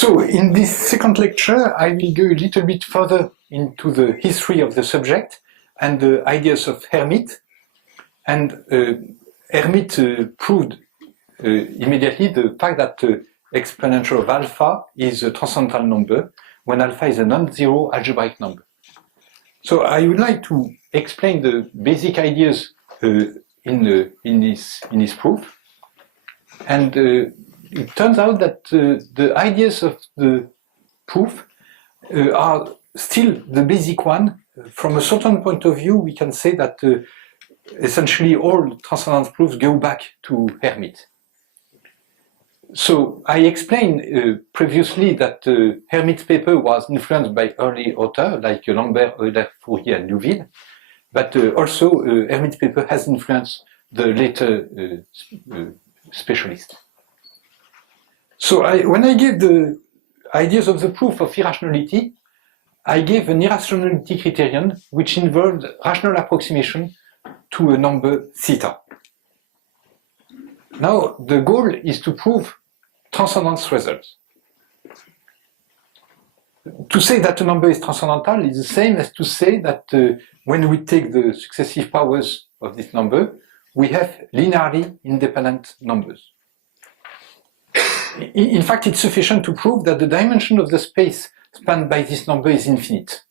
So in this second lecture, I will go a little bit further into the history of the subject and the ideas of Hermite. And Hermite proved immediately the fact that exponential of alpha is a transcendental number when alpha is a non-zero algebraic number. So I would like to explain the basic ideas in this proof. And it turns out that the ideas of the proof are still the basic one. From a certain point of view, we can say that essentially all transcendence proofs go back to Hermite. So I explained previously that Hermite's paper was influenced by early authors like Lambert, Euler, Fourier, and Liouville, but also Hermite's paper has influenced the later specialists. So when I gave the ideas of the proof of irrationality, I gave an irrationality criterion which involved rational approximation to a number theta. Now the goal is to prove transcendence results. To say that a number is transcendental is the same as to say that when we take the successive powers of this number, we have linearly independent numbers. In fact, it's sufficient to prove that the dimension of the space spanned by this number is infinite.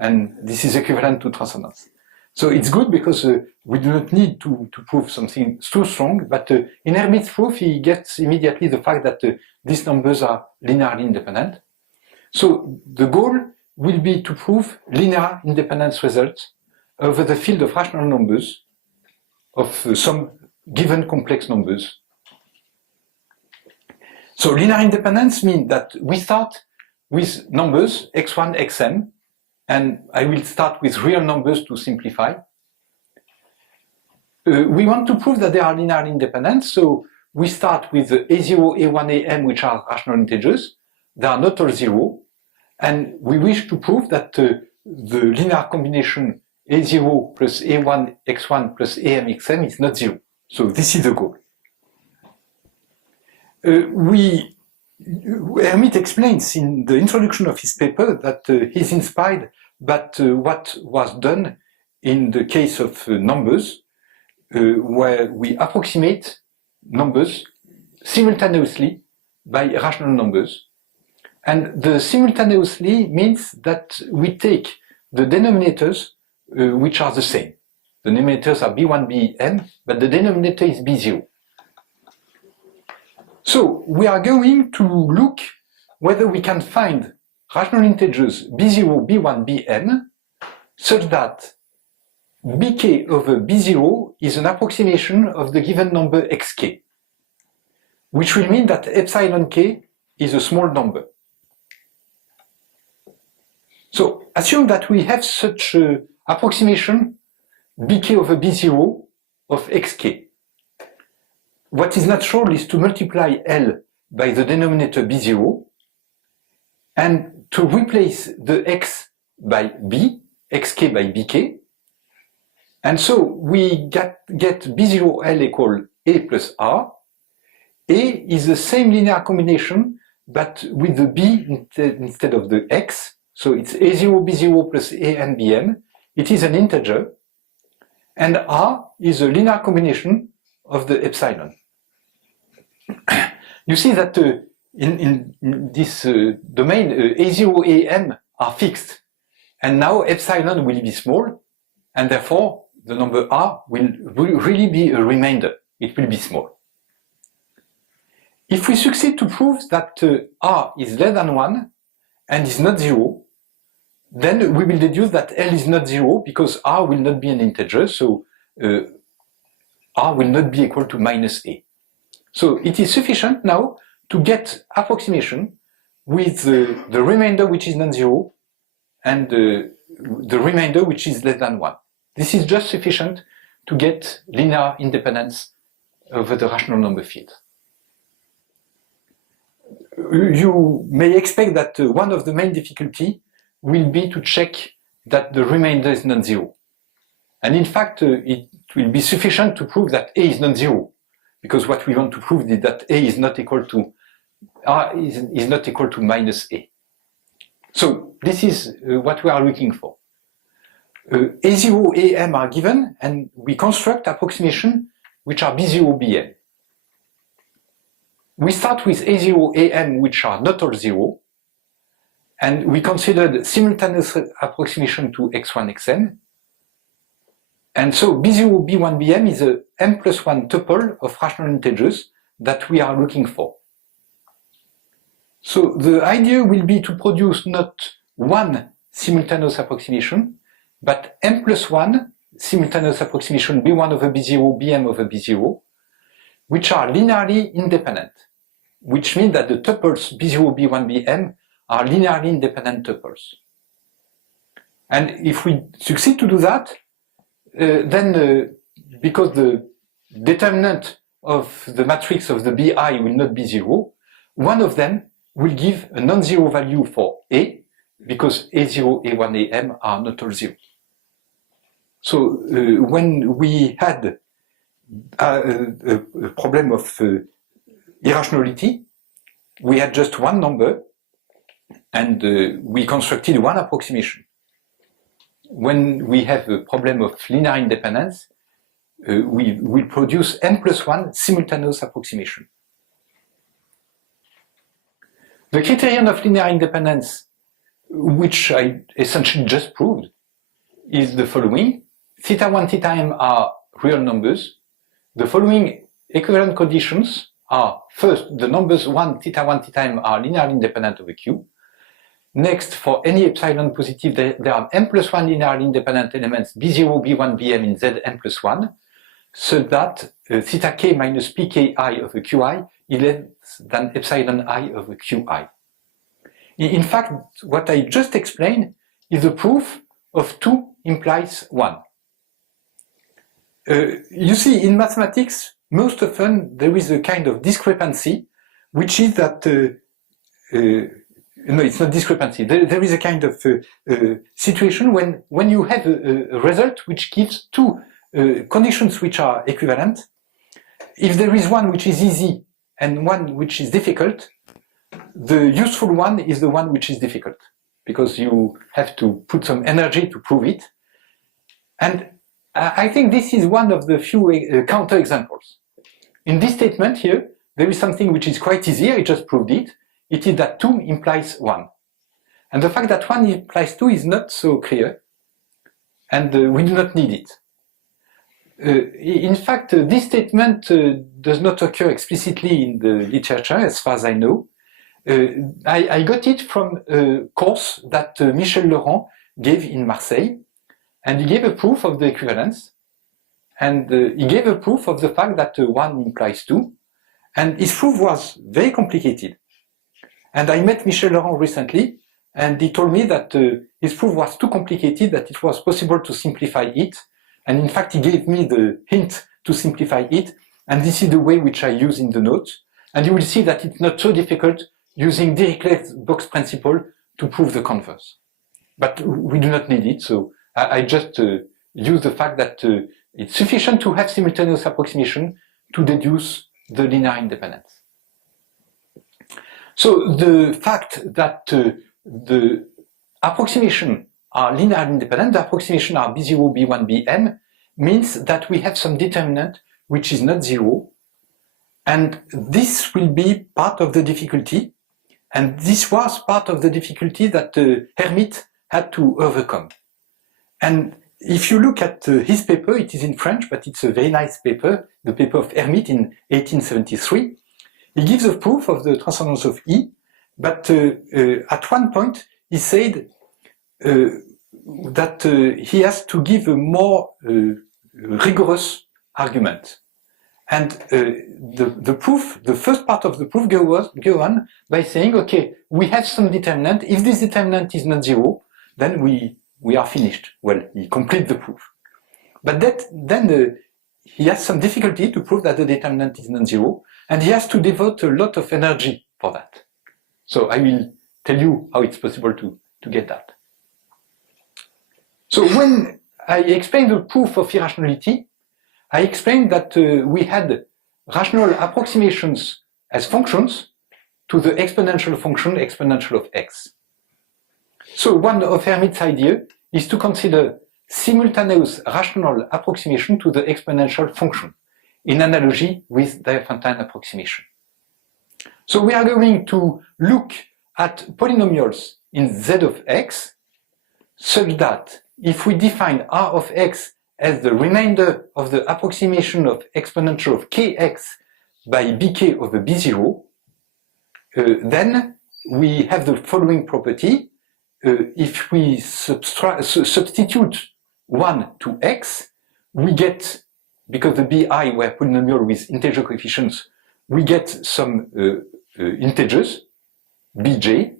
And this is equivalent to transcendence. So it's good because we do not need to prove something too strong, but in Hermite's proof, he gets immediately the fact that these numbers are linearly independent. So the goal will be to prove linear independence results over the field of rational numbers of some given complex numbers. So linear independence means that we start with numbers x1, xn, and I will start with real numbers to simplify. We want to prove that they are linearly independent, so we start with a0, a1, an, which are rational integers. They are not all zero, and we wish to prove that the linear combination a0 plus a1 x1 plus am xm is not zero. So this is the goal. Hermite explains in the introduction of his paper that he's inspired by what was done in the case of numbers, where we approximate numbers simultaneously by rational numbers. And the simultaneously means that we take the denominators which are the same. The denominators are b1, bn, but the denominator is b0. So we are going to look whether we can find rational integers b0, b1, bn such that bk over b0 is an approximation of the given number xk, which will mean that epsilon k is a small number. So assume that we have such an approximation bk over b0 of xk. What is natural is to multiply L by the denominator b0 and to replace the x by b, xk by bk. And so we get b0L equal a plus r. A is the same linear combination but with the b instead of the x. So it's a0, b0 plus a and bn. It is an integer. And r is a linear combination of the epsilon. You see that in this domain, a0, am are fixed. And now epsilon will be small, and therefore the number r will really be a remainder. It will be small. If we succeed to prove that r is less than 1 and is not 0, then we will deduce that L is not 0 because r will not be an integer, so r will not be equal to minus a. So it is sufficient now to get approximation with the remainder which is non-zero and the remainder which is less than 1. This is just sufficient to get linear independence over the rational number field. You may expect that one of the main difficulties will be to check that the remainder is non-zero. And in fact, it will be sufficient to prove that a is non-zero, because what we want to prove is that a is not equal to R is not equal to minus A. So this is what we are looking for. A0, AM are given, and we construct approximation which are B0, Bm. We start with A0, AM, which are not all zero, and we considered simultaneous approximation to x1, xn. And so B0, B1, Bm is a m plus 1 tuple of rational integers that we are looking for. So the idea will be to produce not one simultaneous approximation, but m plus 1 simultaneous approximation B1 over B0, Bm over B0, which are linearly independent, which means that the tuples B0, B1, Bm are linearly independent tuples. And if we succeed to do that, then because the determinant of the matrix of the Bi will not be zero, one of them will give a non-zero value for A, because A0, A1, Am are not all zero. So when we had a problem of irrationality, we had just one number, and we constructed one approximation. When we have a problem of linear independence, we will produce n plus 1 simultaneous approximation. The criterion of linear independence, which I essentially just proved, is the following. Theta 1, theta m are real numbers. The following equivalent conditions are, first, the numbers 1, theta 1, theta m are linearly independent over Q. Next, for any epsilon positive, there are m plus 1 linearly independent elements B0, B1, Bm in Z m plus 1, so that theta k minus pki over qi is less than epsilon I over qi. In fact, what I just explained is the proof of 2 implies 1. You see, in mathematics, most often there is a kind of discrepancy, which is that no, it's not discrepancy. There is a kind of situation when you have a result which gives two conditions which are equivalent. If there is one which is easy and one which is difficult, the useful one is the one which is difficult, because you have to put some energy to prove it. And I think this is one of the few counterexamples. In this statement here, there is something which is quite easy, I just proved it. It is that 2 implies 1. And the fact that 1 implies 2 is not so clear, and we do not need it. In fact, this statement does not occur explicitly in the literature, as far as I know. I got it from a course that Michel Laurent gave in Marseille, and he gave a proof of the equivalence, and he gave a proof of the fact that 1 implies 2, and his proof was very complicated. And I met Michel Laurent recently, and he told me that his proof was too complicated, that it was possible to simplify it. And in fact, he gave me the hint to simplify it, and this is the way which I use in the notes. And you will see that it's not so difficult using Dirichlet's box principle to prove the converse. But we do not need it, so I just use the fact that it's sufficient to have simultaneous approximation to deduce the linear independence. So the fact that the approximation are linearly independent, the approximation are B0, B1, Bm, means that we have some determinant which is not zero, and this will be part of the difficulty, and this was part of the difficulty that Hermite had to overcome. And if you look at his paper, it is in French, but it's a very nice paper, the paper of Hermite in 1873. He gives a proof of the transcendence of E, but at one point he said that he has to give a more rigorous argument. And the proof, the first part of the proof go on by saying, okay, we have some determinant. If this determinant is not zero, then we are finished. Well, he completes the proof. But then he has some difficulty to prove that the determinant is non-zero, and he has to devote a lot of energy for that. So I will tell you how it's possible to get that. So when I explained the proof of irrationality, I explained that we had rational approximations as functions to the exponential function exponential of x. So one of Hermite's idea is to consider simultaneous rational approximation to the exponential function, in analogy with Diophantine approximation. So we are going to look at polynomials in z of x, such that if we define r of x as the remainder of the approximation of exponential of kx by bk over b0, then we have the following property. If we substitute 1 to x, we get, because the bi were polynomial with integer coefficients, we get some integers, bj,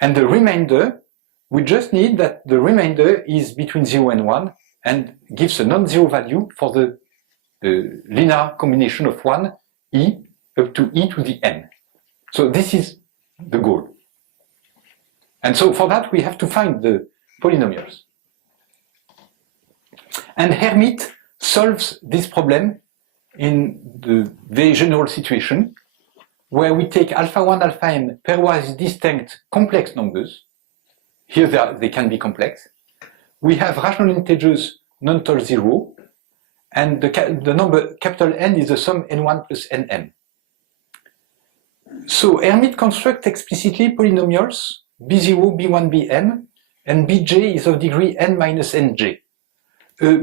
and the remainder, we just need that the remainder is between 0 and 1 and gives a non-zero value for the linear combination of 1, e, up to e to the n. So this is the goal. And so for that we have to find the polynomials. And Hermite solves this problem in the very general situation where we take alpha 1, alpha m pairwise distinct complex numbers. Here they can be complex. We have rational integers non-totally zero, and the number capital N is the sum n1 plus nm. So Hermite constructs explicitly polynomials b0, b1, bm, and bj is of degree n minus nj.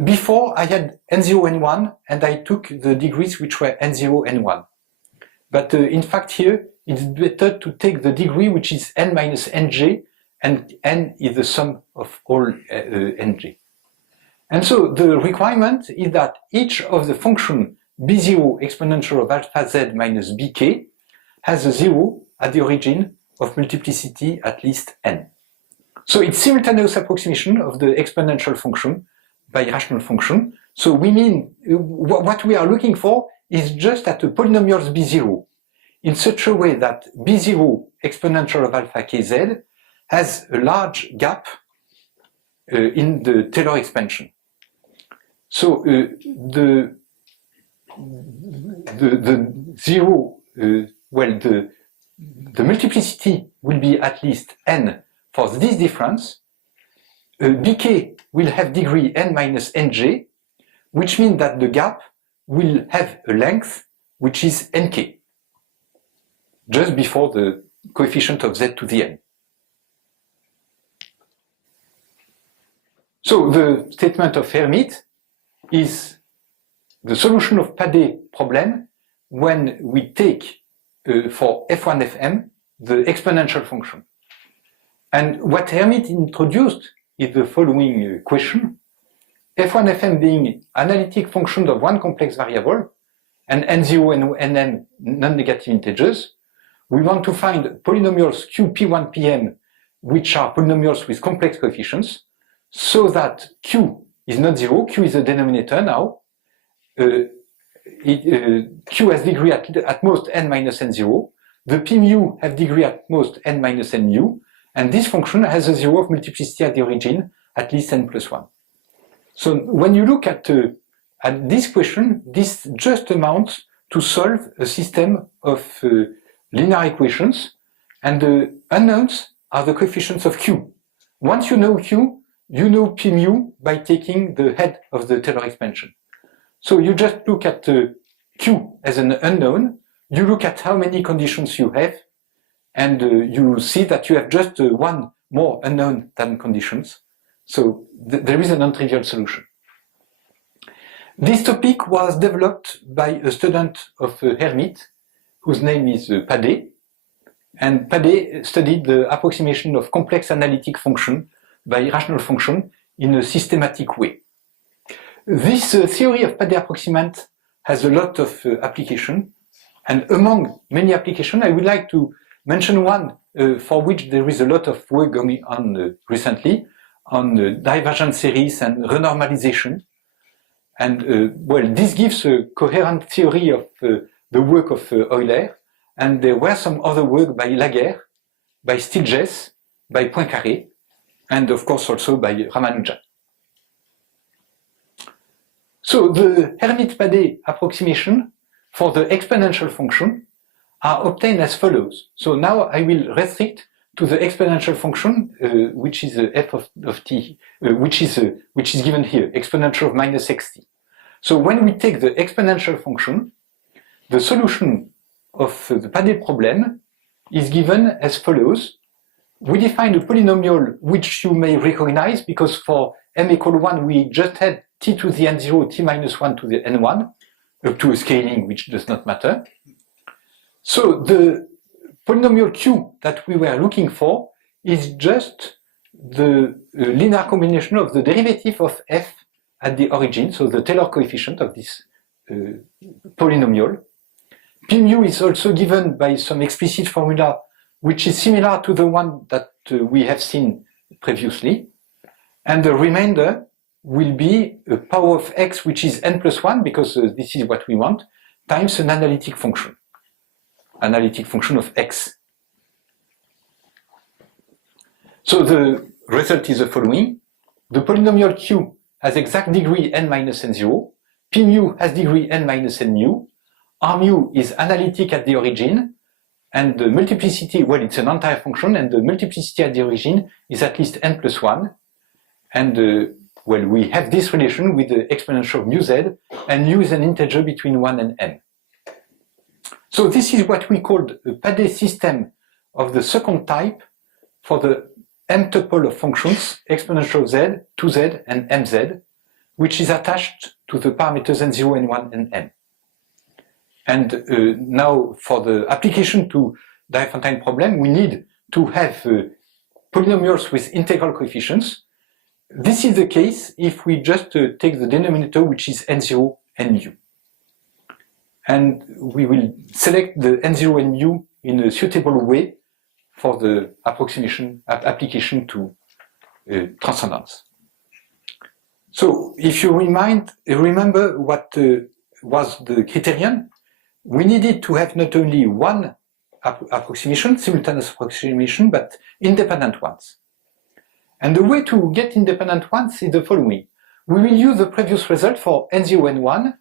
Before I had n0, n1, and I took the degrees which were n0, n1. But in fact here, it's better to take the degree which is n minus nj, and n is the sum of all nj. And so the requirement is that each of the function b0 exponential of alpha z minus bk has a zero at the origin of multiplicity at least n. So it's simultaneous approximation of the exponential function by rational function. So we mean, what we are looking for is just at the polynomials b0 in such a way that b0 exponential of alpha kz has a large gap in the Taylor expansion. So the zero, the multiplicity will be at least n for this difference. bk will have degree n minus nj, which means that the gap will have a length which is nk, just before the coefficient of z to the n. So the statement of Hermite is the solution of Padé problem when we take for f1 fm the exponential function. And what Hermite introduced is the following question. f1 fm being analytic function of one complex variable and n0 and nm non-negative integers, we want to find polynomials q, p1, pm which are polynomials with complex coefficients, so that q is not zero, q is a denominator now. Q has degree at most n minus n0, the p mu have degree at most n minus n mu, and this function has a zero of multiplicity at the origin, at least n plus 1. So when you look at this question, this just amounts to solve a system of linear equations, and the unknowns are the coefficients of q. Once you know q, you know p mu by taking the head of the Taylor expansion. So you just look at q as an unknown, you look at how many conditions you have, and you see that you have just one more unknown than conditions. So there is a non-trivial solution. This topic was developed by a student of Hermite, whose name is Padé, and Padé studied the approximation of complex analytic function by rational function in a systematic way. This theory of Padé approximant has a lot of application, and among many applications, I would like to mention one for which there is a lot of work going on recently, on divergent series and renormalization. And well, this gives a coherent theory of the work of Euler, and there were some other work by Laguerre, by Stiglitz, by Poincaré, and of course also by Ramanujan. So the Hermite-Padé approximation for the exponential function are obtained as follows. So now I will restrict to the exponential function, which is f of t, which is given here, exponential of minus xt. So when we take the exponential function, the solution of the Padé problem is given as follows. We define a polynomial which you may recognize because for m equal 1 we just had t to the n0, t minus 1 to the n1, up to a scaling which does not matter. So the polynomial q that we were looking for is just the linear combination of the derivative of f at the origin, so the Taylor coefficient of this polynomial. P mu is also given by some explicit formula which is similar to the one that we have seen previously. And the remainder will be a power of x which is n plus 1 because this is what we want, times an analytic function of x. So the result is the following. The polynomial q has exact degree n minus n0, p mu has degree n minus n mu, r mu is analytic at the origin, and the multiplicity, well, it's an entire function, and the multiplicity at the origin is at least n plus 1. And, well, we have this relation with the exponential of mu z, and mu is an integer between 1 and n. So this is what we called a Padé system of the second type for the m tuple of functions, exponential z, 2z, and mz, which is attached to the parameters n0, n1, and n. And now for the application to Diophantine problem, we need to have polynomials with integral coefficients. This is the case if we just take the denominator, which is n0 and mu. And we will select the n0 and mu in a suitable way for the application to transcendence. So if you remember what was the criterion, we needed to have not only one approximation, simultaneous approximation, but independent ones. And the way to get independent ones is the following. We will use the previous result for n0, n1,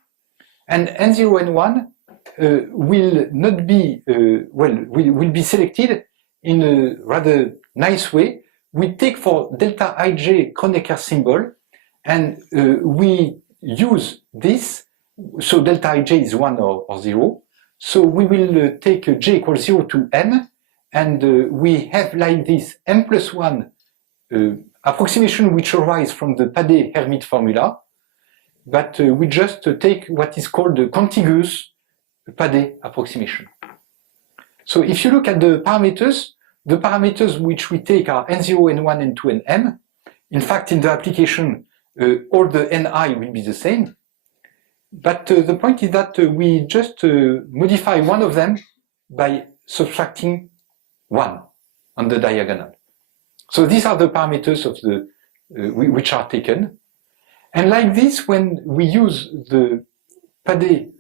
and n0, n1 will not be, will be selected in a rather nice way. We take for delta ij Kronecker symbol, and we use this. So delta ij is 1 or 0. So we will take j equals 0 to m, and we have like this m plus 1 approximation which arises from the Padé-Hermite formula, but we just take what is called the contiguous Padé approximation. So if you look at the parameters which we take are n0, n1, n2, and m. In fact, in the application, all the ni will be the same. But the point is that we just modify one of them by subtracting 1 on the diagonal. So these are the parameters of the which are taken. And like this, when we use the Padé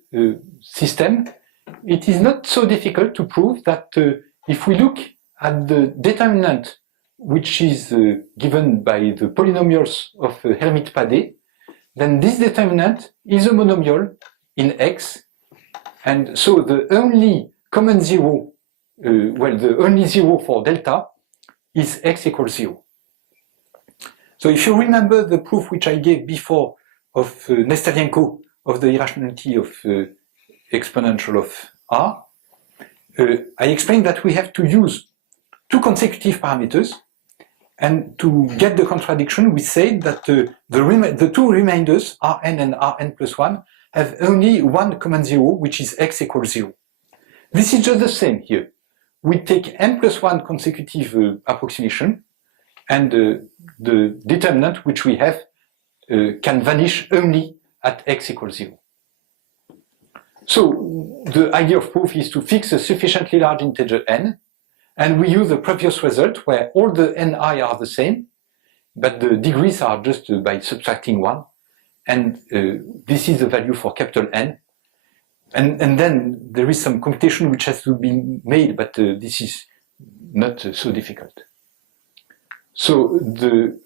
system, it is not so difficult to prove that if we look at the determinant which is given by the polynomials of Hermite-Padé, then this determinant is a monomial in X, and so the only common zero, the only zero for delta is X equals 0. So if you remember the proof which I gave before of Nesterienko of the irrationality of exponential of R, I explained that we have to use two consecutive parameters. And to get the contradiction, we said that the two remainders, Rn and Rn plus 1, have only one common zero, which is x equals 0. This is just the same here. We take n plus 1 consecutive approximation, and the determinant which we have can vanish only at x equals 0. So the idea of proof is to fix a sufficiently large integer n, and we use the previous result where all the ni are the same, but the degrees are just by subtracting 1. And this is the value for capital N. And then there is some computation which has to be made, but this is not so difficult. So the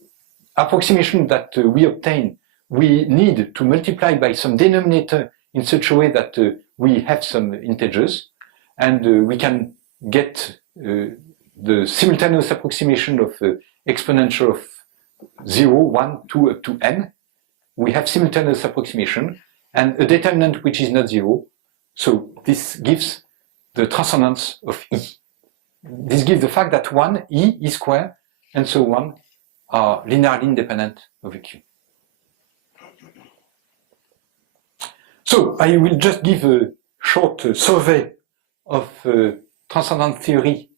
approximation that we obtain, we need to multiply by some denominator in such a way that we have some integers. and we can get the simultaneous approximation of exponential of 0, 1, 2 up to n. We have simultaneous approximation and a determinant which is not 0. So this gives the transcendence of E. This gives the fact that 1, E, E squared, and so on are linearly independent of a Q. So I will just give a short survey of transcendent theory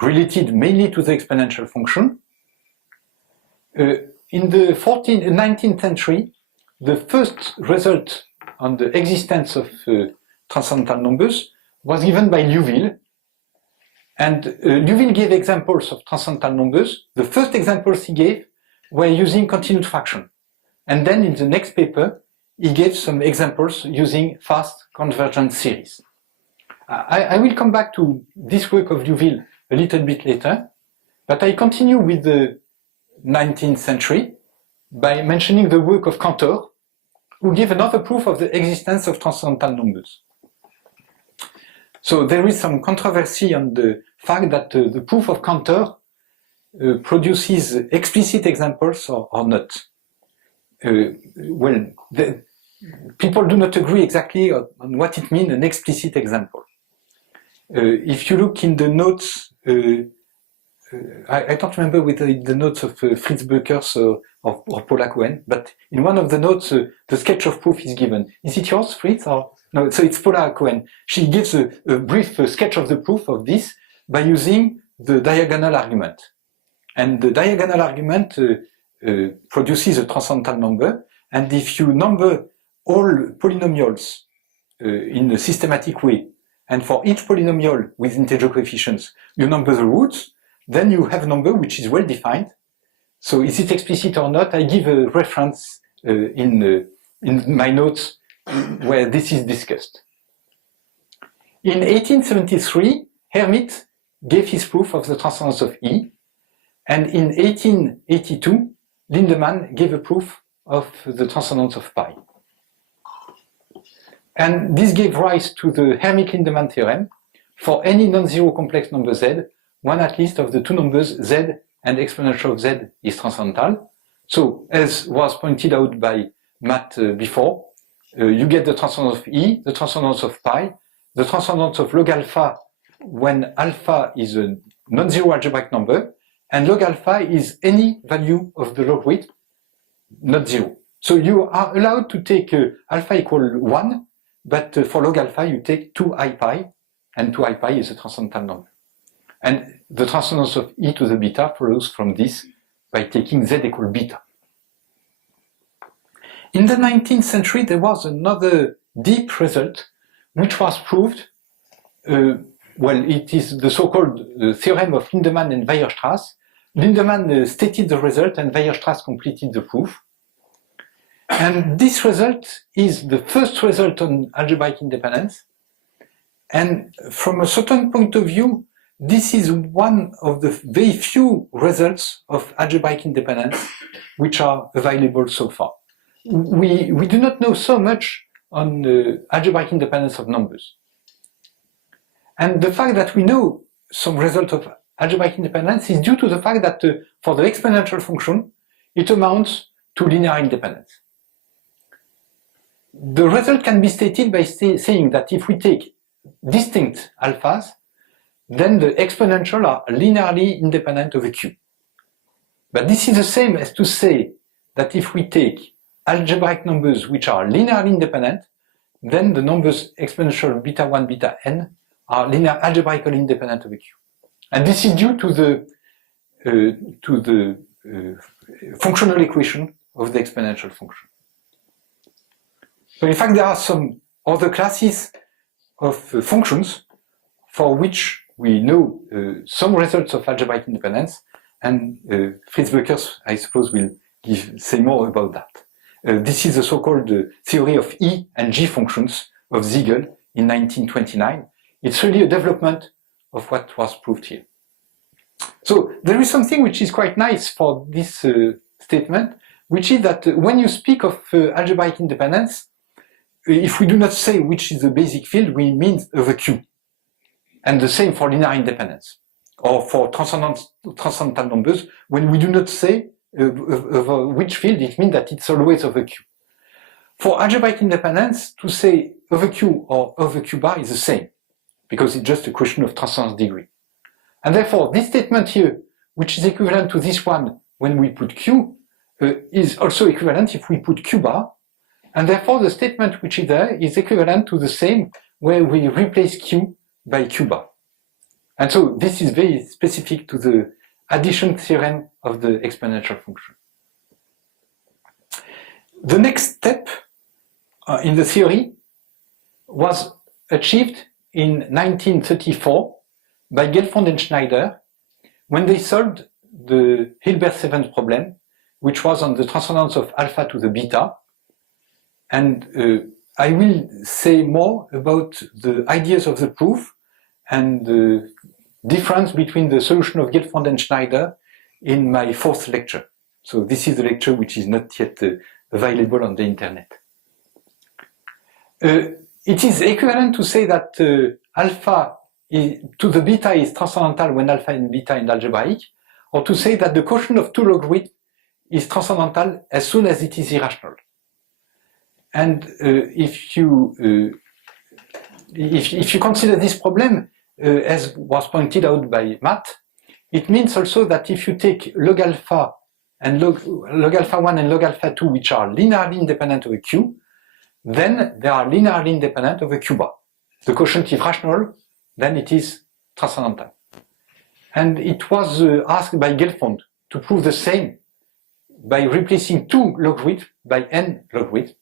related mainly to the exponential function. In the 19th century, the first result on the existence of transcendental numbers was given by Liouville. And Liouville gave examples of transcendental numbers. The first examples he gave were using continued fraction. And then in the next paper, he gave some examples using fast convergent series. I will come back to this work of Liouville a little bit later, but I continue with the 19th century by mentioning the work of Cantor, who gave another proof of the existence of transcendental numbers. So there is some controversy on the fact that the proof of Cantor produces explicit examples or not. People do not agree exactly on what it means, an explicit example. If you look in the notes, I don't remember whether the notes of Fritz Beukers or Paula Cohen, but in one of the notes, the sketch of proof is given. Is it yours, Fritz? Or no? So it's Paula Cohen. She gives a brief sketch of the proof of this by using the diagonal argument. And the diagonal argument produces a transcendental number. And if you number all polynomials in a systematic way, and for each polynomial with integer coefficients, you number the roots, then you have a number which is well defined. So is it explicit or not? I give a reference in my notes where this is discussed. In 1873, Hermite gave his proof of the transcendence of E, and in 1882, Lindemann gave a proof of the transcendence of pi. And this gave rise to the Hermite-Lindemann theorem. For any non-zero complex number z, one at least of the two numbers z and exponential of z is transcendental. So, as was pointed out by Matt before, you get the transcendence of E, the transcendence of pi, the transcendence of log alpha when alpha is a non-zero algebraic number, and log alpha is any value of the log weight, not zero. So you are allowed to take alpha equal 1, but for log alpha you take 2i pi, and 2i pi is a transcendental number. And the transcendence of e to the beta follows from this by taking z equal beta. In the 19th century, there was another deep result which was proved. It is the so-called theorem of Lindemann and Weierstrass. Lindemann stated the result and Weierstrass completed the proof. And this result is the first result on algebraic independence. And from a certain point of view, this is one of the very few results of algebraic independence which are available so far. We do not know so much on the algebraic independence of numbers. And the fact that we know some result of algebraic independence is due to the fact that for the exponential function, it amounts to linear independence. The result can be stated by saying that if we take distinct alphas, then the exponential are linearly independent of a q. But this is the same as to say that if we take algebraic numbers which are linearly independent, then the numbers exponential beta 1, beta n are linear algebraically independent of a q. And this is due to the functional equation of the exponential function. So in fact, there are some other classes of functions for which we know some results of algebraic independence, and Fritz Beukers, I suppose, will say more about that. This is the so-called theory of E and G functions of Siegel in 1929. It's really a development of what was proved here. So there is something which is quite nice for this statement, which is that when you speak of algebraic independence, if we do not say which is the basic field, we mean over Q. And the same for linear independence. Or for transcendental numbers, when we do not say over which field, it means that it's always over Q. For algebraic independence, to say over Q or over Q bar is the same, because it's just a question of transcendence degree. And therefore, this statement here, which is equivalent to this one when we put Q, is also equivalent if we put Q bar. And therefore, the statement which is there is equivalent to the same where we replace Q by Q bar. And so this is very specific to the addition theorem of the exponential function. The next step in the theory was achieved in 1934 by Gelfand and Schneider when they solved the Hilbert-7 problem, which was on the transcendence of alpha to the beta. And I will say more about the ideas of the proof and the difference between the solution of Gelfand and Schneider in my fourth lecture. So this is the lecture which is not yet available on the internet. It is equivalent to say that alpha to the beta is transcendental when alpha and beta in algebraic, or to say that the quotient of two logarithms is transcendental as soon as it is irrational. And if you consider this problem, as was pointed out by Matt, it means also that if you take log alpha and log alpha 1 and log alpha 2, which are linearly independent of a Q, then they are linearly independent of a Q bar. The quotient is rational, then it is transcendental. And it was asked by Gelfand to prove the same by replacing two logarithms by n logarithms.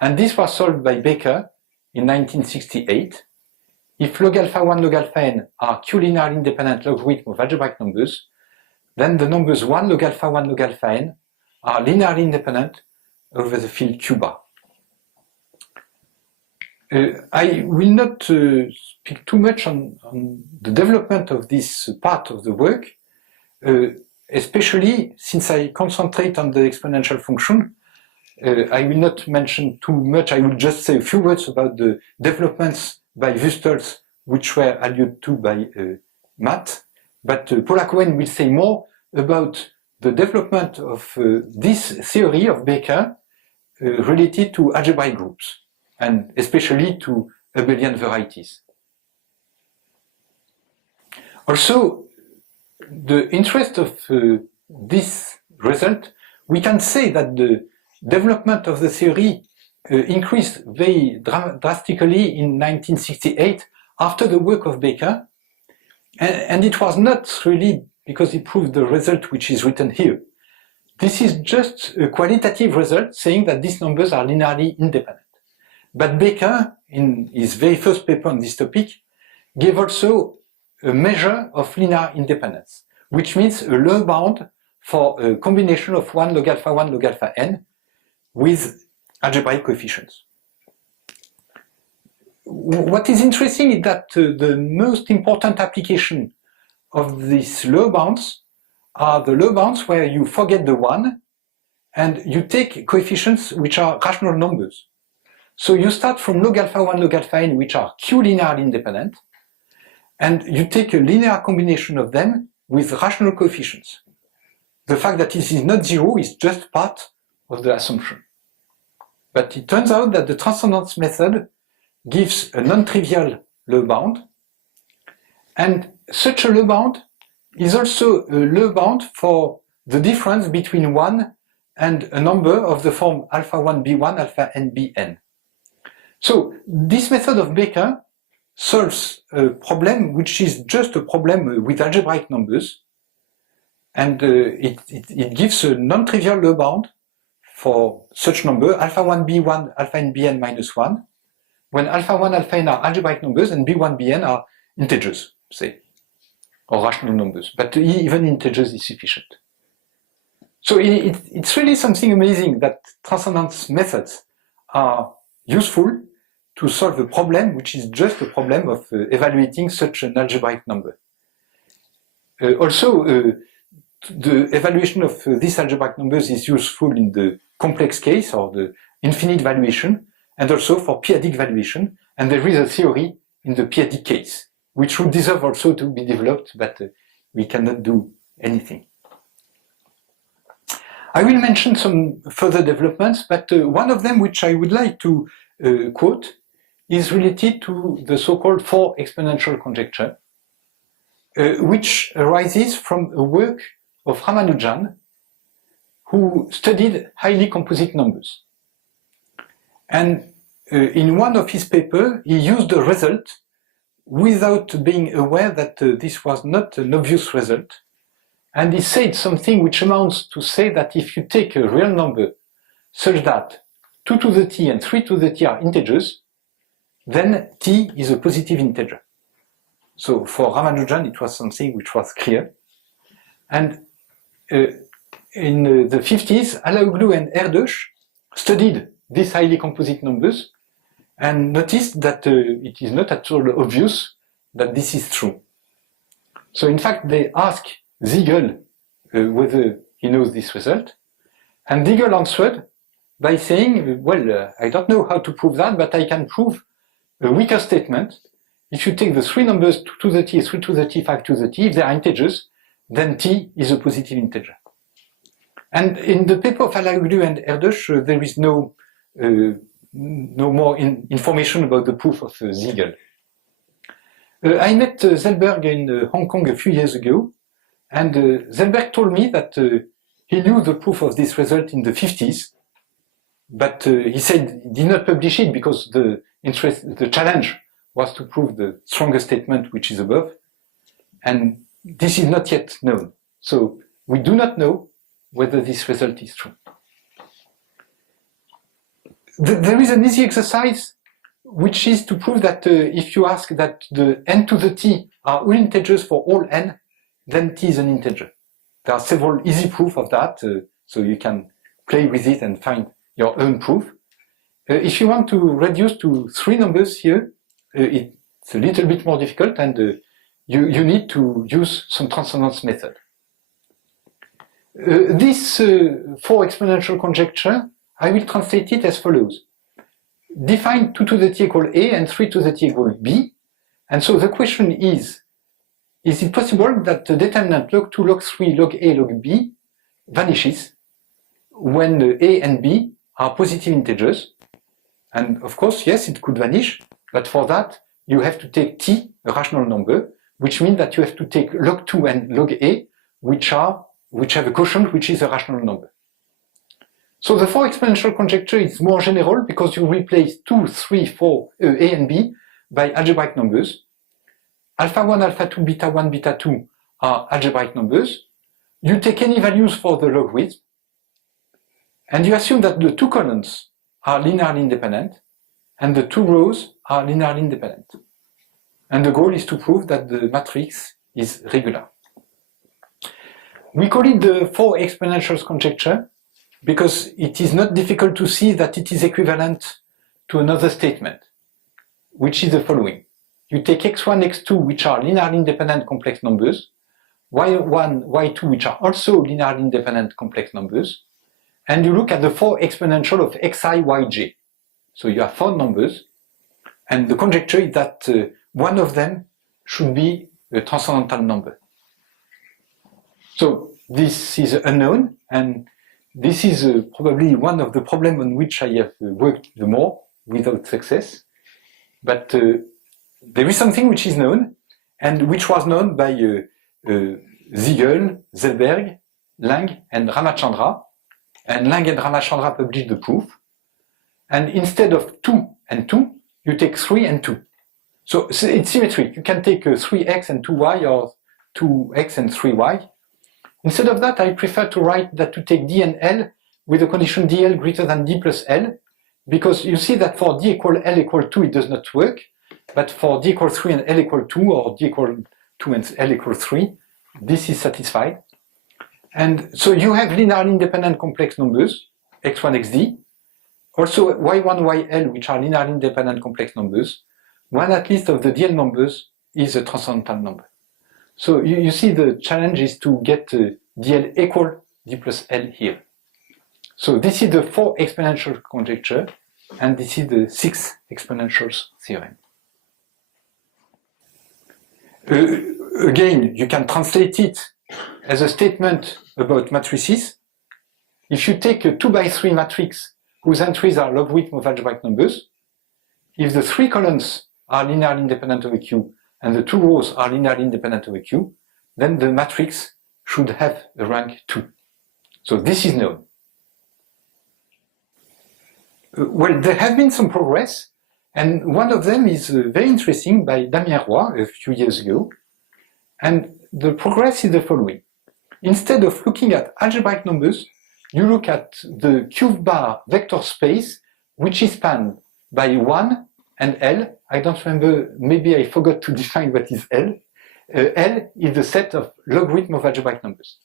And this was solved by Baker in 1968. If log alpha 1, log alpha n are Q linearly independent logarithms of algebraic numbers, then the numbers 1 log alpha 1 log alpha n are linearly independent over the field Q bar. I will not speak too much on the development of this part of the work, especially since I concentrate on the exponential function. I will not mention too much, I will just say a few words about the developments by Wüsters, which were alluded to by Matt, but Paula Cohen will say more about the development of this theory of Baker related to algebraic groups, and especially to abelian varieties. Also, the interest of this result, we can say that the development of the theory increased very drastically in 1968 after the work of Baker, and it was not really because he proved the result which is written here. This is just a qualitative result saying that these numbers are linearly independent. But Baker, in his very first paper on this topic, gave also a measure of linear independence, which means a lower bound for a combination of 1 log alpha 1 log alpha n with algebraic coefficients. What is interesting is that the most important application of these lower bounds are the lower bounds where you forget the 1 and you take coefficients which are rational numbers. So you start from log alpha 1 log alpha n, which are Q linearly independent, and you take a linear combination of them with rational coefficients. The fact that this is not zero is just part of the assumption. But it turns out that the transcendence method gives a non-trivial lower bound, and such a lower bound is also a lower bound for the difference between 1 and a number of the form alpha 1 b1 alpha n bn. So this method of Baker solves a problem which is just a problem with algebraic numbers, and it gives a non-trivial lower bound for such number alpha 1 b1 alpha n bn minus 1, when alpha 1 alpha n are algebraic numbers and b1 bn are integers, say, or rational numbers, but even integers is sufficient. So it's really something amazing that transcendence methods are useful to solve a problem which is just a problem of evaluating such an algebraic number. Also, the evaluation of these algebraic numbers is useful in the complex case or the infinite valuation, and also for p-adic valuation. And there is a theory in the p-adic case, which would deserve also to be developed, but we cannot do anything. I will mention some further developments, but one of them which I would like to quote is related to the so-called four exponential conjecture, which arises from a work of Ramanujan, who studied highly composite numbers. And in one of his papers, he used a result without being aware that this was not an obvious result. And he said something which amounts to say that if you take a real number such that 2 to the t and 3 to the t are integers, then t is a positive integer. So for Ramanujan, it was something which was clear. And in the 50s, Alaoglu and Erdős studied these highly composite numbers and noticed that it is not at all obvious that this is true. So in fact, they asked Siegel whether he knows this result, and Siegel answered by saying, well, I don't know how to prove that, but I can prove a weaker statement. If you take the three numbers 2 to the t, 3 to the t, 5 to the t, if they are integers, then t is a positive integer. And in the paper of Alaoglu and Erdős, there is no more information about the proof of Siegel. I met Zellberg in Hong Kong a few years ago, and Zellberg told me that he knew the proof of this result in the 50s, but he said he did not publish it because the challenge was to prove the stronger statement which is above, and this is not yet known. So we do not know whether this result is true. There is an easy exercise which is to prove that if you ask that the n to the t are all integers for all n, then t is an integer. There are several easy proofs of that, so you can play with it and find your own proof. If you want to reduce to three numbers here, it's a little bit more difficult, and you need to use some transcendence method. This four exponential conjecture, I will translate it as follows. Define 2 to the t equal a and 3 to the t equal b. And so the question is it possible that the determinant log 2, log 3, log a, log b vanishes when a and b are positive integers? And of course, yes, it could vanish, but for that, you have to take t, a rational number, which means that you have to take log 2 and log a, which have a quotient which is a rational number. So the four exponential conjecture is more general because you replace 2, 3, 4, a and b by algebraic numbers. Alpha 1, alpha 2, beta 1, beta 2 are algebraic numbers. You take any values for the logarithm, and you assume that the two columns are linearly independent, and the two rows are linearly independent. And the goal is to prove that the matrix is regular. We call it the four exponentials conjecture because it is not difficult to see that it is equivalent to another statement, which is the following. You take x1, x2, which are linearly independent complex numbers, y1, y2, which are also linearly independent complex numbers, and you look at the four exponential of xi, yj. So you have four numbers, and the conjecture is that one of them should be a transcendental number. So this is unknown, and this is probably one of the problems on which I have worked the more without success. But there is something which is known, and which was known by Siegel, Zellberg, Lang, and Ramachandra. And Lang and Ramachandra published the proof. And instead of 2 and 2, you take 3 and 2. So it's symmetric. You can take 3x and 2y or 2x and 3y. Instead of that, I prefer to write that to take d and l with the condition dl greater than d plus l, because you see that for d equal l equal 2, it does not work, but for d equal 3 and l equal 2, or d equal 2 and l equal 3, this is satisfied. And so you have linearly independent complex numbers, x1, xd, also y1, yl, which are linearly independent complex numbers. One at least of the dl numbers is a transcendental number. So you see the challenge is to get dl equal d plus l here. So this is the four exponential conjecture, and this is the sixth exponentials theorem. Again, you can translate it as a statement about matrices. If you take a 2x3 matrix whose entries are logarithm of algebraic numbers, if the 3 columns are linearly independent of a Q and the 2 rows are linearly independent of a Q, then the matrix should have a rank 2. So this is known. Well, there have been some progress, and one of them is very interesting by Damien Roy a few years ago. And the progress is the following. Instead of looking at algebraic numbers, you look at the cube bar vector space, which is spanned by 1 and L. I don't remember, maybe I forgot to define what is L. L is the set of logarithm of algebraic numbers.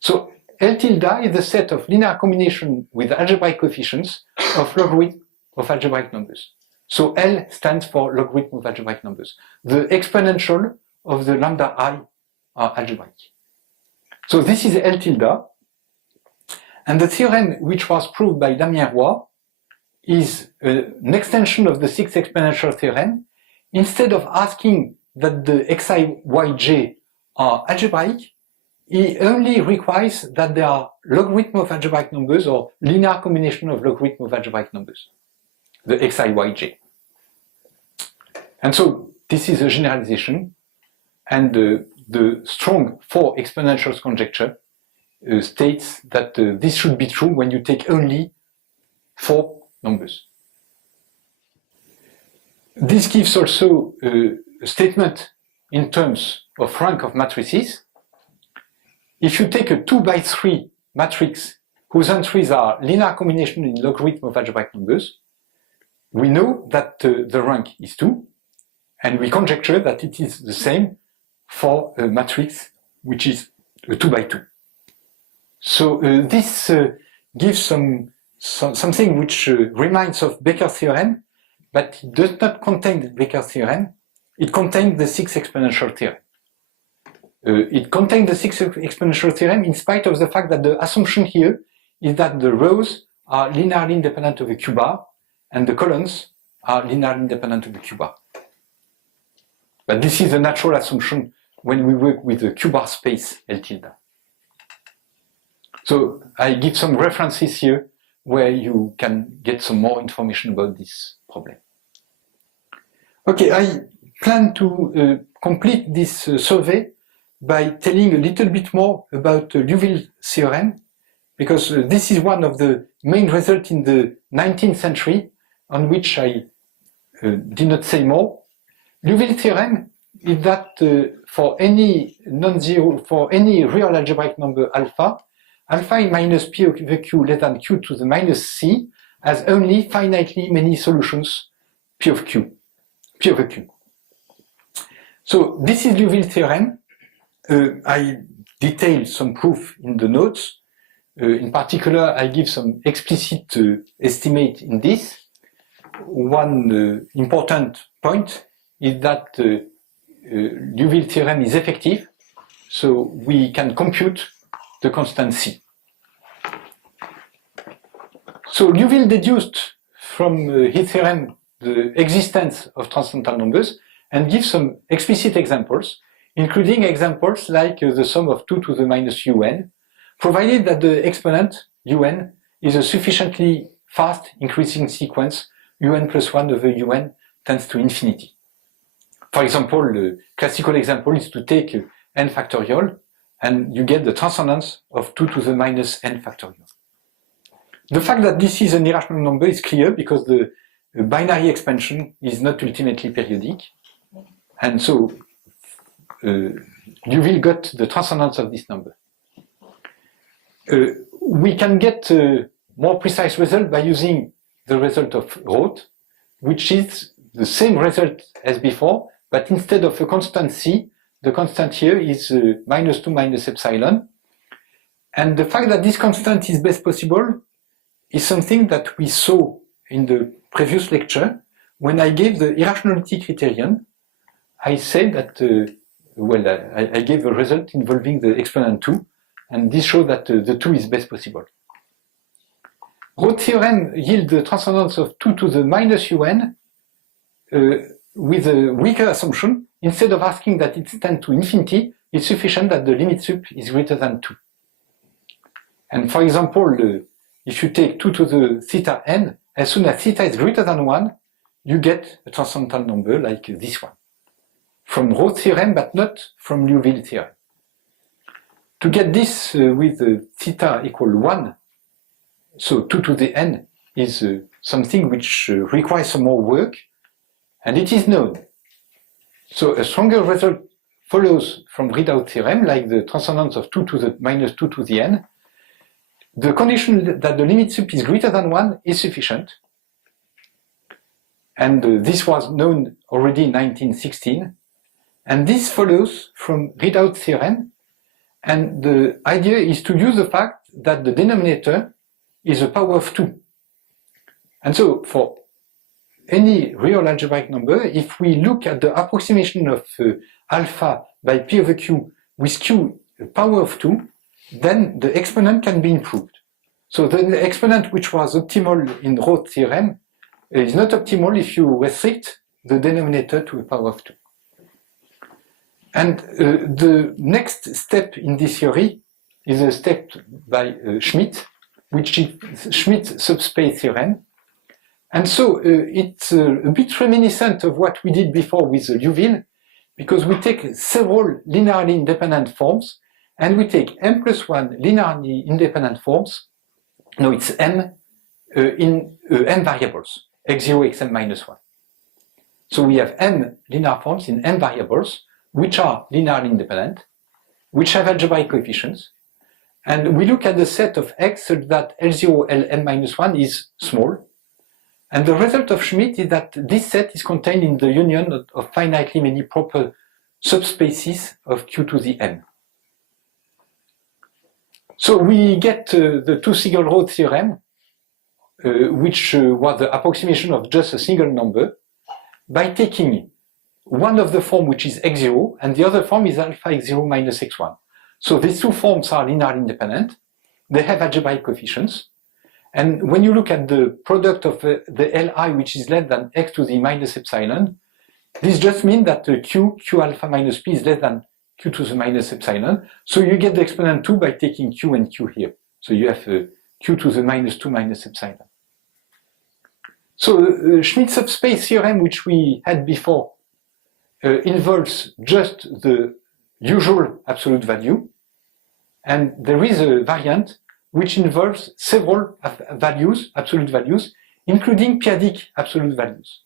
So L tilde is the set of linear combination with algebraic coefficients of logarithm of algebraic numbers. So L stands for logarithm of algebraic numbers. The exponential of the lambda I are algebraic. So this is L tilde. And the theorem which was proved by Damien Roy is an extension of the sixth exponential theorem. Instead of asking that the xi, yj are algebraic, he only requires that they are logarithm of algebraic numbers or linear combination of logarithm of algebraic numbers, the xi, yj. And so this is a generalization, and the strong four exponentials conjecture states that this should be true when you take only 4 numbers. This gives also a statement in terms of rank of matrices. If you take a 2x3 matrix whose entries are linear combination in logarithm of algebraic numbers, we know that the rank is 2, and we conjecture that it is the same for a matrix which is a 2x2. So this gives something which reminds of Becker's theorem, but it does not contain Becker's theorem. It contains the sixth exponential theorem. It contains the sixth exponential theorem in spite of the fact that the assumption here is that the rows are linearly independent of a Q bar and the columns are linearly independent of a Q bar. But this is a natural assumption when we work with the Q bar space L tilde. So I give some references here where you can get some more information about this problem. Okay, I plan to complete this survey by telling a little bit more about Liouville theorem, because this is one of the main results in the 19th century on which I did not say more. Liouville theorem is that for any non-zero, for any real algebraic number alpha, alpha minus p of q less than q to the minus c has only finitely many solutions p of q. So this is Liouville theorem. I detail some proof in the notes. In particular, I give some explicit estimate in this. One important point is that Liouville theorem is effective, so we can compute the constant c. So Liouville deduced from his theorem the existence of transcendental numbers and gives some explicit examples, including examples like the sum of 2 to the minus un, provided that the exponent un is a sufficiently fast increasing sequence un plus 1 over un tends to infinity. For example, the classical example is to take n factorial and you get the transcendence of 2 to the minus n factorial. The fact that this is an irrational number is clear because the binary expansion is not ultimately periodic, and so Liouville got the transcendence of this number. We can get a more precise result by using the result of Roth, which is the same result as before, but instead of a constant c, the constant here is minus 2 minus epsilon. And the fact that this constant is best possible is something that we saw in the previous lecture. When I gave the irrationality criterion, I said that, I gave a result involving the exponent 2, and this shows that the 2 is best possible. Roth theorem yields the transcendence of 2 to the minus un with a weaker assumption. Instead of asking that it tends to infinity, it's sufficient that the limit sup is greater than 2. And for example, if you take 2 to the theta n, as soon as theta is greater than 1, you get a transcendental number like this one. From Roth theorem, but not from Liouville theorem. To get this with theta equal 1, so 2 to the n is something which requires some more work, and it is known. So a stronger result follows from Rideout theorem, like the transcendence of 2 to the minus 2 to the n. The condition that the limit sup is greater than 1 is sufficient. And this was known already in 1916. And this follows from Rideout theorem. And the idea is to use the fact that the denominator is a power of 2. And so for any real algebraic number, if we look at the approximation of alpha by p over q with q a power of 2, then the exponent can be improved. So the exponent which was optimal in Roth theorem is not optimal if you restrict the denominator to a power of 2. And the next step in this theory is a step by Schmidt, which is Schmidt subspace theorem. And so it's a bit reminiscent of what we did before with Liouville, because we take several linearly independent forms, and we take m plus 1 linearly independent forms. No, it's m in m variables, x0, xm minus 1. So we have m linear forms in m variables, which are linearly independent, which have algebraic coefficients, and we look at the set of x such that L0, Lm minus 1 is small. And the result of Schmidt is that this set is contained in the union of finitely many proper subspaces of Q to the m. So we get the two-Siegel-Roth theorem, which was the approximation of just a single number, by taking one of the form which is x0, and the other form is alpha x0 minus x1. So these two forms are linearly independent. They have algebraic coefficients. And when you look at the product of the Li, which is less than x to the minus epsilon, this just means that q alpha minus p is less than q to the minus epsilon. So you get the exponent 2 by taking q and q here. So you have q to the minus 2 minus epsilon. So Schmidt subspace theorem, which we had before, involves just the usual absolute value. And there is a variant which involves several values, absolute values, including p-adic absolute values.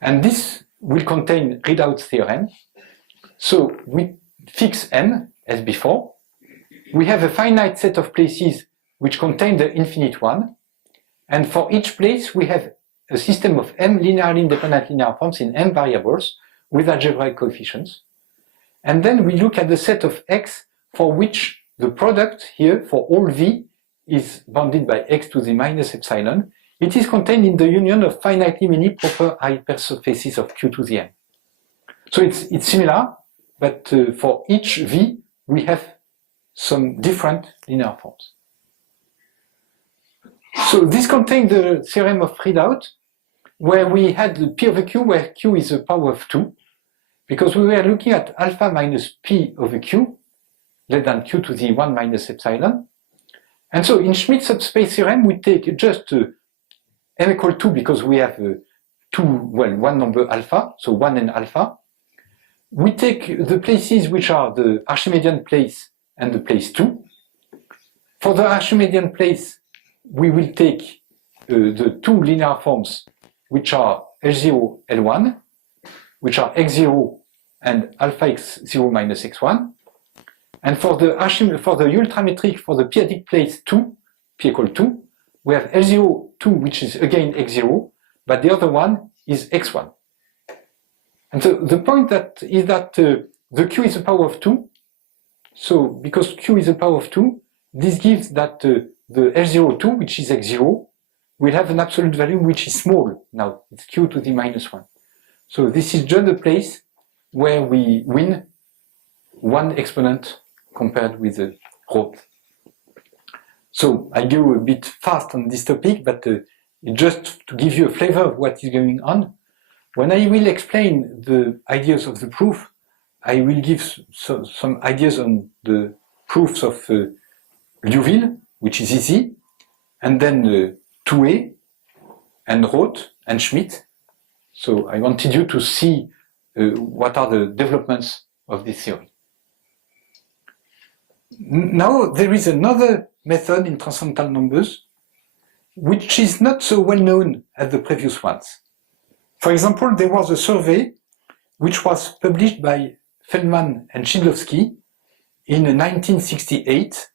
And this will contain Rideout's theorem. So we fix m as before. We have a finite set of places which contain the infinite one. And for each place, we have a system of m linearly independent linear forms in m variables with algebraic coefficients. And then we look at the set of x for which the product here for all v is bounded by x to the minus epsilon. It is contained in the union of finitely many proper hypersurfaces of q to the m. So it's similar, but for each v, we have some different linear forms. So this contains the theorem of Rideout, where we had the p over q, where q is a power of 2, because we were looking at alpha minus p over q, less than q to the 1 minus epsilon. And so in Schmidt subspace theorem, we take just m equal 2 because we have one number alpha, so 1 and alpha. We take the places which are the Archimedean place and the place 2. For the Archimedean place, we will take the two linear forms which are H0, L1, which are x0 and alpha x0 minus x1. And for the ultrametric, for the p-adic place 2, p equal 2, we have L0, 2, which is again x0, but the other one is x1. And so the point is that the q is a power of 2. So because q is a power of 2, this gives that the L0, 2, which is x0, will have an absolute value which is small now. It's q to the minus 1. So this is just the place where we win one exponent compared with the Roth. So I go a bit fast on this topic, but just to give you a flavor of what is going on, when I will explain the ideas of the proof, I will give some ideas on the proofs of Liouville, which is easy, and then Toué, and Roth, and Schmidt. So I wanted you to see what are the developments of this theory. Now there is another method in transcendental numbers which is not so well known as the previous ones. For example, there was a survey which was published by Feldman and Szydlowski in 1968.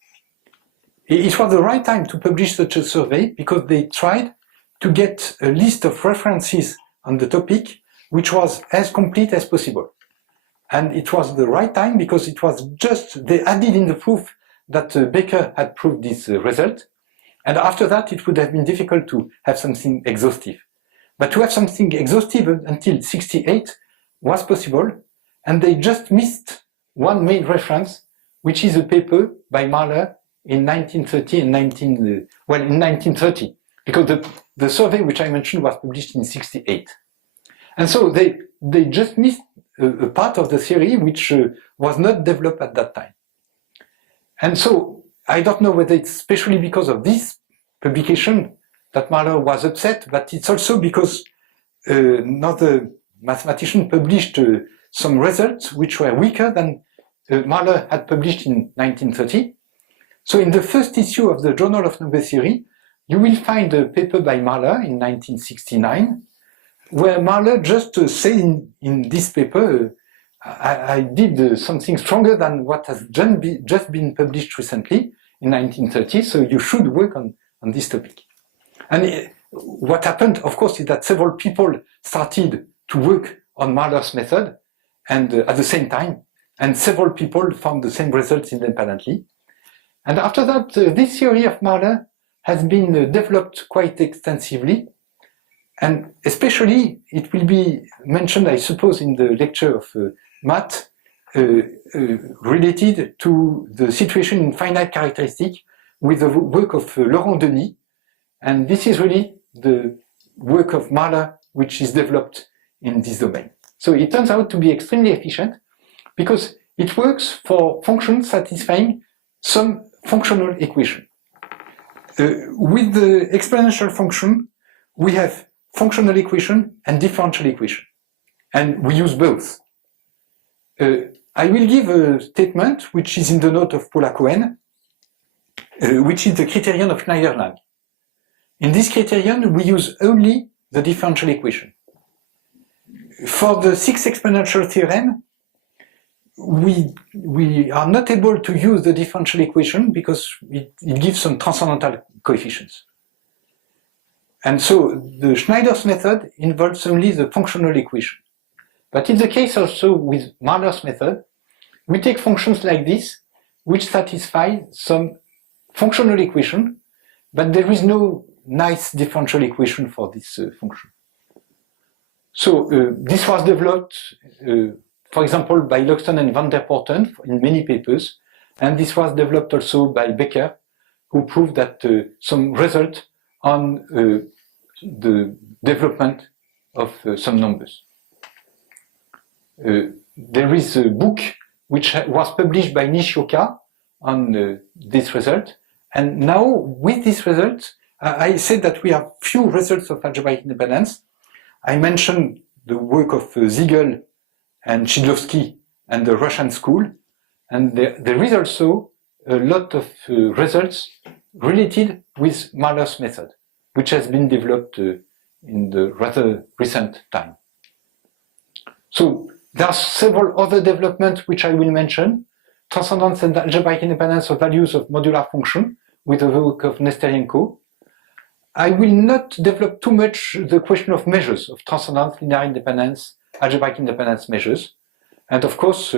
It was the right time to publish such a survey because they tried to get a list of references on the topic which was as complete as possible. And it was the right time because it was just, they added in the proof that Becker had proved this result. And after that, it would have been difficult to have something exhaustive. But to have something exhaustive until 68 was possible, and they just missed one main reference, which is a paper by Mahler in 1930 and 1930, because the survey which I mentioned was published in 68. And so they just missed a part of the theory which was not developed at that time. And so I don't know whether it's especially because of this publication that Mahler was upset, but it's also because another mathematician published some results which were weaker than Mahler had published in 1930. So in the first issue of the Journal of Number Theory, you will find a paper by Mahler in 1969, where Mahler just said in this paper, I did something stronger than what has just been published recently in 1930, so you should work on this topic. And what happened, of course, is that several people started to work on Mahler's method and at the same time, and several people found the same results independently. And after that, this theory of Mahler has been developed quite extensively, and especially it will be mentioned, I suppose, in the lecture of Matt, related to the situation in finite characteristic with the work of Laurent Denis, and this is really the work of Mahler which is developed in this domain. So it turns out to be extremely efficient because it works for functions satisfying some functional equation. With the exponential function, we have functional equation and differential equation, and we use both. I will give a statement which is in the note of Paula Cohen, which is the criterion of Schneider-Lang. In this criterion, we use only the differential equation. For the sixth exponential theorem, we are not able to use the differential equation because it gives some transcendental coefficients. And so the Schneider's method involves only the functional equation. But in the case also with Mahler's method, we take functions like this, which satisfy some functional equation, but there is no nice differential equation for this function. So this was developed, for example, by Loxton and van der Poorten in many papers, and this was developed also by Becker, who proved that some result on the development of some numbers. There is a book which was published by Nishioka on this result, and now with this result, I said that we have few results of algebraic independence. I mentioned the work of Siegel and Szydlowski and the Russian school, and there is also a lot of results related with Mahler's method, which has been developed in the rather recent time. So there are several other developments which I will mention: transcendence and algebraic independence of values of modular function with the work of Nesterienko. I will not develop too much the question of measures of transcendence, linear independence, algebraic independence measures. And of course,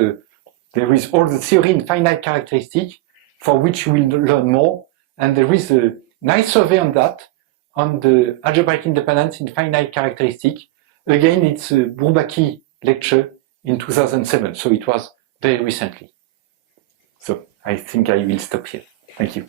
there is all the theory in finite characteristic for which you will learn more. And there is a nice survey on that, on the algebraic independence in finite characteristic. Again, it's a Bourbaki lecture in 2007, so it was very recently. So I think I will stop here. Thank you.